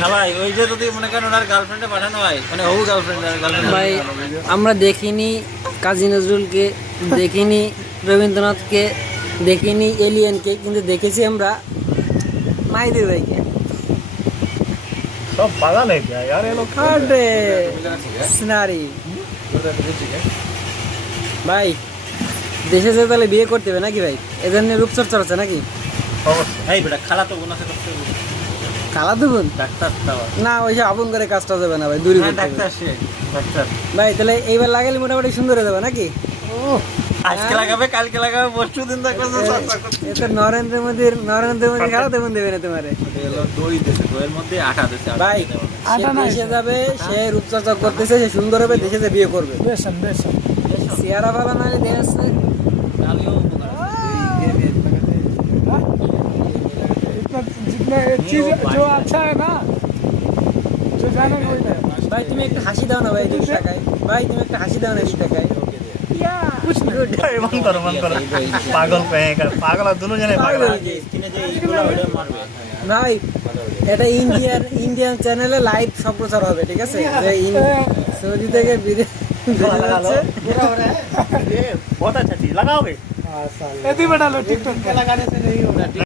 না ভাই, ওই যে যদি মনে করেন ওনার গার্লফ্রেন্ডে পাঠানো হয়, মানে হবু গার্লফ্রেন্ড ভাই আমরা দেখিনি কাজী নজরুলকে, দেখিনি রবীন্দ্রনাথকে, দেখিনি এলিয়েনকে, কিন্তু দেখেছি আমরা মাহিদুর ভাইকে। सब पागल है क्या यार ये लोग? আরে সিনারি ভাই, দেশে যে তাহলে বিয়ে করতে হবে নাকি ভাই? এদের নিয়ে রূপচর্চা হচ্ছে নাকি? ভাই বেটা খালা তো বোন আছে, করতে হবে। কালা দেবুন ডাক্তার তাও না, ওই যে আপন করে কাজটা যাবে না ভাই, দূরে হ্যাঁ, করতে হবে। ডাক্তার সে ডাক্তার ভাই তাহলে এইবার লাগালে মোটামুটি সুন্দর হয়ে যাবে নাকি? আজকে লাগাবে, কালকে লাগাবে, পরশু দিন দেখবে এটা নরেন্দ্র মোদী খাওয়া দেবেন দেবে না তোমারে দই দিয়েছে, দইয়ের মধ্যে আটা দিয়েছে। ভাই। সে দেশে যাবে, সে রূপচর্চা করতেছে, সে সুন্দর হবে, দেশে যে বিয়ে করবে। बेसन बेसन চেহারা ভালো না হলে দেহ আছে। इतना जितना चीज जो अच्छा है ना जो जाने को है ভাই তুমি একটা হাসি দাও না ভাই, 2 টাকায়। ভাই তুমি একটা হাসি দাও না 2 টাকায়। कुछ गुड मन करो पागल पे है पागल दोनों जने पागल है। ভাই এটা ইন্ডিয়ান চ্যানেলে লাইভ সম্প্রচার হবে, ঠিক আছে? যে সৌদি থেকে বিদেশে ये बहुत अच्छा चीज लगाओगे। ऐसे ही बना लो टिकटॉक पे लगाने से नहीं होगा।